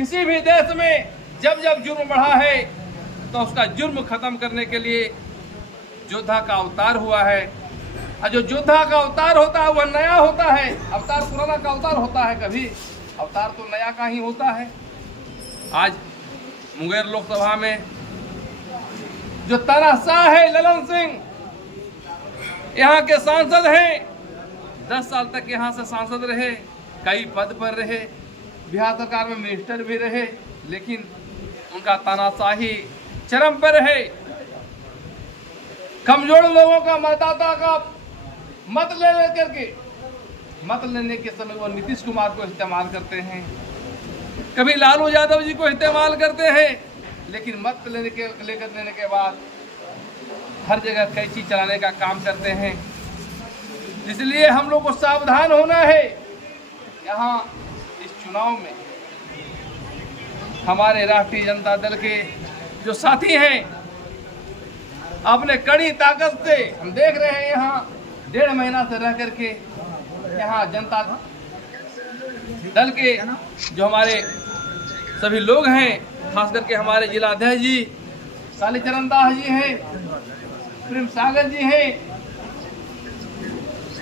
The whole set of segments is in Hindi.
किसी भी देश में जब जब जुर्म बढ़ा है तो उसका जुर्म खत्म करने के लिए योद्धा का अवतार हुआ है। और जो योद्धा का अवतार होता है वह नया होता है, अवतार पुराना का अवतार होता है, कभी अवतार तो नया का ही होता है। आज मुंगेर लोकसभा में जो तानाशाह है ललन सिंह, यहाँ के सांसद हैं, 10 साल तक यहाँ से सांसद रहे, कई पद पर रहे, बिहार सरकार में मिनिस्टर भी रहे, लेकिन उनका तानाशाही चरम पर है। कमजोर लोगों का मतदाता का मत लेने के समय वो नीतीश कुमार को इस्तेमाल करते हैं, कभी लालू यादव जी को इस्तेमाल करते हैं, लेकिन मत लेने के बाद हर जगह कैंची चलाने का काम करते हैं। इसलिए हम लोग को सावधान होना है। यहाँ इस चुनाव में हमारे राष्ट्रीय जनता दल के जो साथी हैं अपने कड़ी ताकत से, हम देख रहे हैं यहाँ 1.5 महीना से रह करके यहाँ जनता दल के जो हमारे सभी लोग हैं, खास करके हमारे जिला अध्यक्ष जी कालीचरण दास जी हैं, प्रेम सागर जी हैं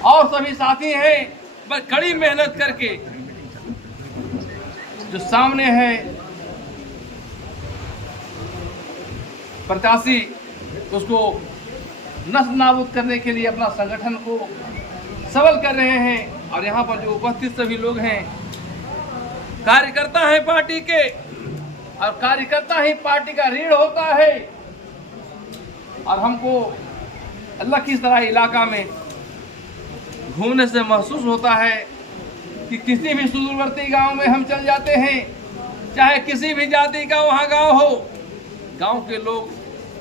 और सभी साथी हैं, पर कड़ी मेहनत करके जो सामने है प्रत्याशी उसको नष्ट नाबूद करने के लिए अपना संगठन को सबल कर रहे हैं। और यहाँ पर जो उपस्थित सभी लोग हैं कार्यकर्ता हैं पार्टी के, और कार्यकर्ता ही पार्टी का रीढ़ होता है। और हमको लखीसराय इलाका में घूमने से महसूस होता है कि किसी भी सुदूरवर्ती गांव में हम चल जाते हैं, चाहे किसी भी जाति का वहाँ गांव हो, गांव के लोग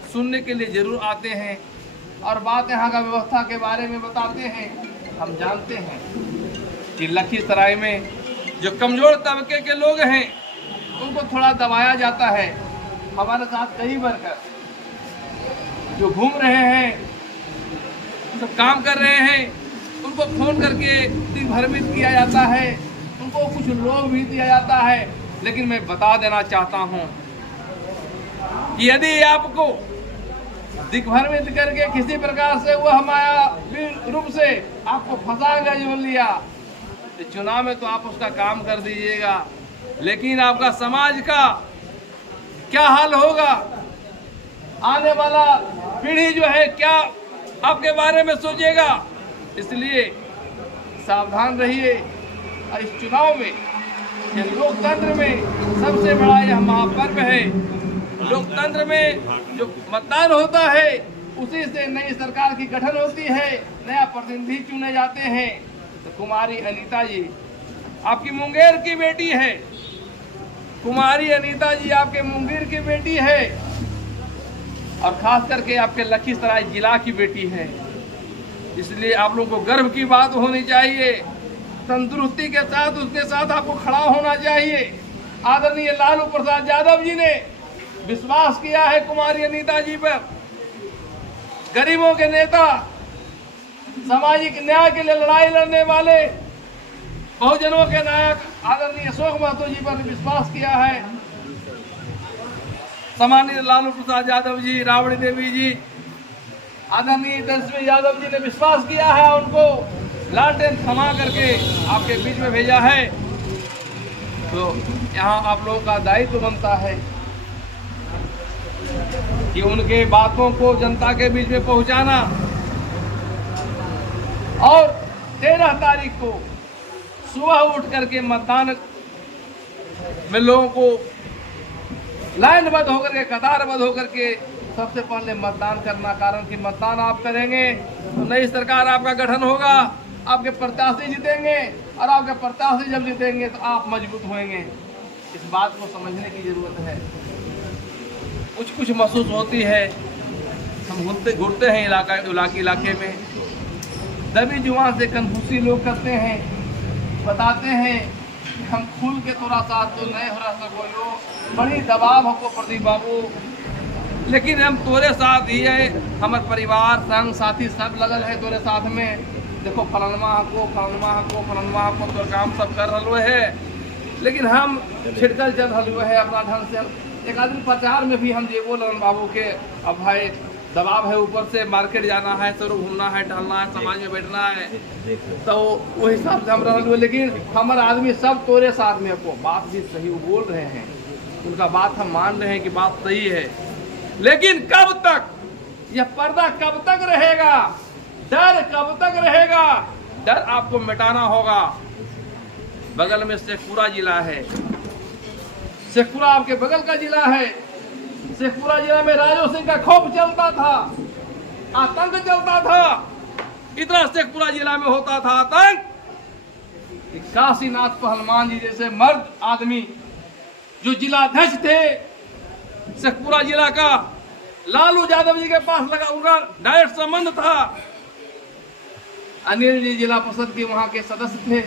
सुनने के लिए जरूर आते हैं और बात यहाँ का व्यवस्था के बारे में बताते हैं। हम जानते हैं कि लखीसराय में जो कमजोर तबके के लोग हैं उनको थोड़ा दबाया जाता है। हमारे साथ कई वर्कर जो घूम रहे हैं, सब काम कर रहे हैं, उनको फोन करके दिन भ्रमित किया जाता है, उनको कुछ लोभ भी दिया जाता है। लेकिन मैं बता देना चाहता हूँ कि यदि आपको दिग्भ्रमित करके किसी प्रकार से वह मायावी रूप से आपको फंसा गया जो लिया, तो चुनाव में तो आप उसका काम कर दीजिएगा, लेकिन आपका समाज का क्या हाल होगा, आने वाला पीढ़ी जो है क्या आपके बारे में सोचेगा। इसलिए सावधान रहिए। और इस चुनाव में, ये लोकतंत्र में सबसे बड़ा यह महापर्व है। लोकतंत्र में जो मतदान होता है उसी से नई सरकार की गठन होती है, नया प्रतिनिधि चुने जाते हैं। तो कुमारी अनीता जी आपकी मुंगेर की बेटी है, कुमारी अनीता जी आपके मुंगेर की बेटी है, और खास करके आपके लखीसराय जिला की बेटी है। इसलिए आप लोगों को गर्व की बात होनी चाहिए, तंदुरुस्ती के साथ उसके साथ आपको खड़ा होना चाहिए। आदरणीय लालू प्रसाद यादव जी ने विश्वास किया है कुमारी अनीता जी पर। गरीबों के नेता, सामाजिक न्याय के लिए लड़ाई लड़ने वाले, बहुजनों के नायक आदरणीय अशोक महतो जी पर विश्वास किया है। सम्मानित लालू प्रसाद यादव जी, राबड़ी देवी जी, आदरणीय तेजस्वी यादव जी ने विश्वास किया है, उनको लालटेन थमा करके आपके बीच में भेजा है। तो यहाँ आप लोगों का दायित्व बनता है कि उनके बातों को जनता के बीच में पहुंचाना। और 13 तारीख को सुबह उठ करके मतदान में लोगों को लाइनबद्ध होकर के, कतारबद्ध होकर के सबसे पहले मतदान करना। कारण कि मतदान आप करेंगे तो नई सरकार आपका गठन होगा, आपके प्रत्याशी जीतेंगे, और आपके प्रत्याशी जब जीतेंगे तो आप मजबूत होंगे। इस बात को समझने की जरूरत है। कुछ महसूस होती है। हम घूरते हैं इलाके में, दबी जुबान से कंजूसी लोग करते हैं, बताते हैं कि हम खुल के तोरा साथ तो नहीं हो रहा सको, बड़ी दबाव हमको प्रदीप बाबू, लेकिन हम तोरे साथ ही है। हमारे परिवार संग साथी सब लगल है तोरे साथ में। देखो फलनमा को तो काम सब कर रहे है। लेकिन हम छिड़कल चल हुए है अपना ढंग से। एक आदमी प्रचार में भी हम ये बोल बाबू के अब भाई दबाव है, ऊपर से मार्केट जाना है, सरो घूमना है, टहलना है, समाज में बैठना है, तो वो हिसाब से हम रह हुए। लेकिन हमारा आदमी सब तोरे साथ में को बात भी सही वो बोल रहे हैं, उनका बात हम मान रहे हैं कि बात सही है। लेकिन कब तक यह पर्दा कब तक रहेगा, डर कब तक रहेगा? डर आपको मिटाना होगा। बगल में शेखपुरा जिला है, शेखपुरा आपके बगल का जिला है। शेखपुरा जिला में राजो सिंह का खौफ चलता था, आतंक चलता था। इतना शेखपुरा जिला में होता था आतंक कि काशीनाथ पहलवान जी जैसे मर्द आदमी जो जिलाध्यक्ष थे शेखपुरा जिला का, लालू यादव जी के पास लगा, उनका डायरेक्ट संबंध था। अनिल जी जिला परिषद के वहां के सदस्य थे,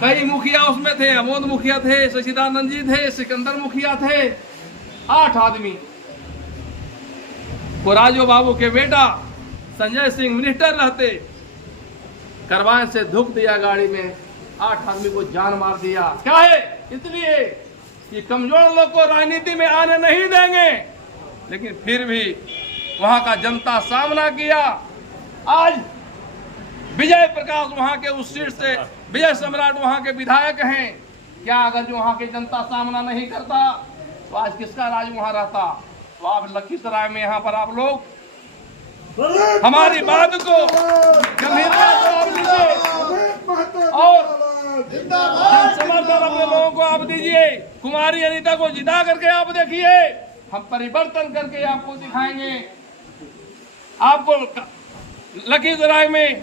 कई मुखिया उसमें थे, अमोद मुखिया थे, शशिदानंद जी थे, सिकंदर मुखिया थे, 8 आदमी। कोराजो बाबू के बेटा संजय सिंह मिनिस्टर रहते, करवान से धुक दिया गाड़ी में, 8 आदमी को जान मार दिया। क्या है? इसलिए कि कमजोर लोग को राजनीति में आने नहीं देंगे। लेकिन फिर भी वहां का जनता सामना किया। आज विजय प्रकाश वहां के उस सीट से, विजय सम्राट वहां के विधायक हैं। क्या अगर जो वहां की जनता सामना नहीं करता तो आज किसका राज वहां रहता? तो आप लखीसराय में यहाँ पर आप लोग हमारी बात को गंभीरता से आप लीजिए और समर्थन अपने लोगों को आप दीजिए। कुमारी अनीता को जिता करके आप देखिए, हम परिवर्तन करके आपको दिखाएंगे। आपको लखीसराय में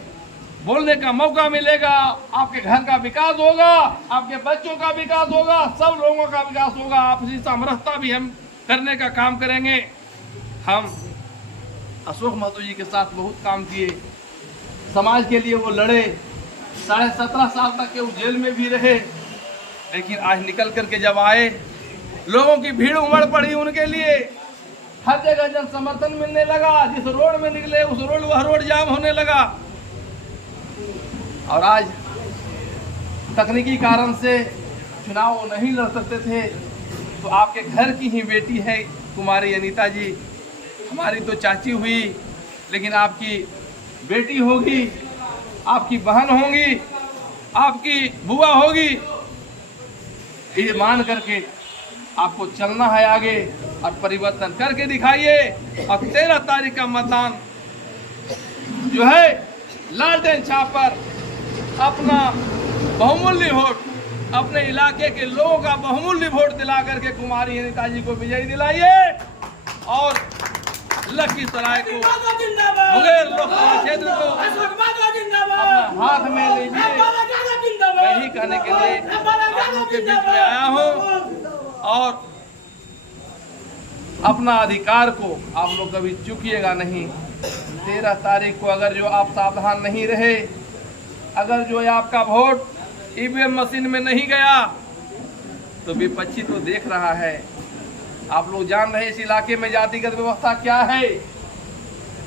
बोलने का मौका मिलेगा, आपके घर का विकास होगा, आपके बच्चों का विकास होगा, सब लोगों का विकास होगा। आपसी सामरसता भी हम करने का काम करेंगे। हम अशोक महतो जी के साथ बहुत काम किए, समाज के लिए वो लड़े, 17.5 साल तक के वो जेल में भी रहे। लेकिन आज निकल करके जब आए, लोगों की भीड़ उमड़ पड़ी उनके लिए, हर जगह जन समर्थन मिलने लगा। जिस रोड में निकले उस रोड वह रोड जाम होने लगा। और आज तकनीकी कारण से चुनाव नहीं लड़ सकते थे, तो आपके घर की ही बेटी है कुमारी अनीता जी, हमारी तो चाची हुई, लेकिन आपकी बेटी होगी, आपकी बहन होगी, आपकी बुआ होगी। ये मान करके आपको चलना है आगे और परिवर्तन करके दिखाइए। और 13 तारीख का मतदान जो है लालटेन छाप पर अपना बहुमूल्य वोट, अपने इलाके के लोगों का बहुमूल्य वोट दिला करके कुमारी अनीता जी को विजयी दिलाइए और लखीसराय को, मुंगेर लोकसभा क्षेत्र को अपना हाथ में लीजिए। मैं ही कहने के लिए आप लोगों के बीच में आया हूँ और अपना अधिकार को आप लोग कभी चूकिएगा नहीं। 13 तारीख को अगर जो आप सावधान नहीं रहे, अगर जो आपका वोट ईवीएम मशीन में नहीं गया, तो विपक्षी तो देख रहा है। आप लोग जान रहे इस इलाके में जातिगत व्यवस्था क्या है,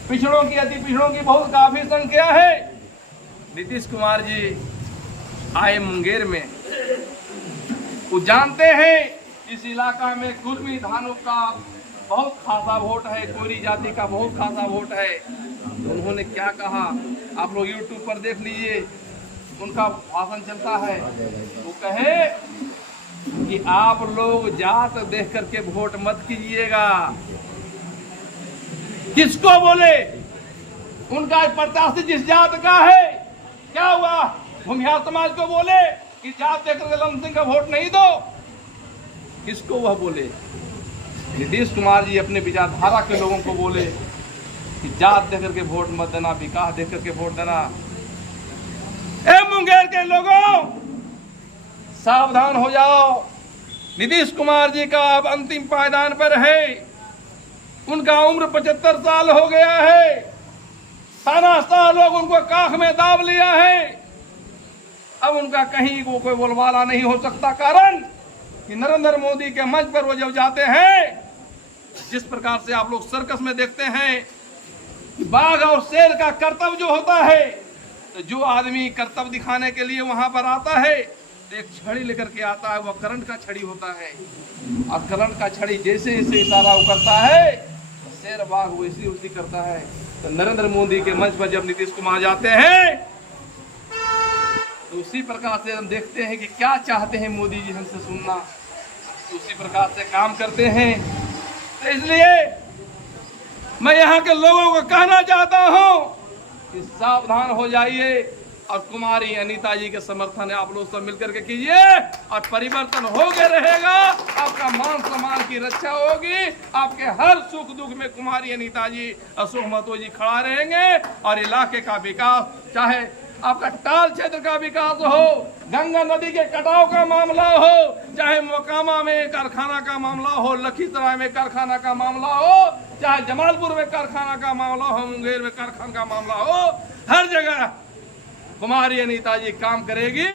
पिछड़ों की, अति पिछड़ों की बहुत काफी संख्या है। नीतीश कुमार जी आए मुंगेर में, वो जानते हैं इस इलाका में कुर्मी धानों का बहुत खासा वोट है, कोयरी जाति का बहुत खासा वोट है। तो उन्होंने क्या कहा आप लोग यूट्यूब पर देख लीजिए, उनका भाषण चलता है। वो कहे कि आप लोग जात देख करके वोट मत कीजिएगा। किसको बोले? उनका प्रत्याशी जिस जात का है, क्या हुआ? भूमिहार समाज को बोले कि जात देख करके ललन सिंह का वोट नहीं दो। किसको वह बोले? नीतीश कुमार जी अपने विचारधारा के लोगों को बोले कि जात देख करके वोट मत देना, विकास देख करके वोट देना। ए मुंगेर के लोगों, सावधान हो जाओ। नीतीश कुमार जी का अब अंतिम पायदान पर है। उनका उम्र 75 साल हो गया है। तानाशाह लोग उनको काख में दाब लिया है। अब उनका कहीं वो कोई बोलबाला नहीं हो सकता, कारण कि नरेंद्र मोदी के मंच पर वो जब जाते हैं, जिस प्रकार से आप लोग सर्कस में देखते हैं कि बाघ और शेर का कर्तव्य जो होता है, तो जो आदमी कर्तव्य दिखाने के लिए वहां पर आता है, तो एक छड़ी लेकर के आता है, वह करंट का छड़ी होता है, और करंट का छड़ी जैसे जैसे इशारा वो करता है, शेर बाघ वैसी उसी करता है। तो नरेंद्र मोदी के मंच पर जब नीतीश कुमार जाते हैं, तो उसी प्रकार से हम देखते हैं कि क्या चाहते हैं मोदी जी हमसे सुनना, तो उसी प्रकार से काम करते हैं। तो इसलिए मैं यहाँ के लोगों को कहना चाहता हूँ कि सावधान हो जाइए, और कुमारी अनीता जी के समर्थन है आप लोग सब मिलकर के कीजिए, और परिवर्तन हो गया रहेगा। आपका मान सम्मान की रक्षा होगी, आपके हर सुख दुख में कुमारी अनीता जी, अशोक महतो जी खड़ा रहेंगे, और इलाके का विकास, चाहे आपका टाल क्षेत्र का विकास हो, गंगा नदी के कटाव का मामला हो, चाहे मोकामा में कारखाना का मामला हो, लखीसराय में कारखाना का मामला हो, चाहे जमालपुर में कारखाना का मामला हो, मुंगेर में कारखाना का मामला हो, हर जगह कुमारी अनीता जी काम करेगी।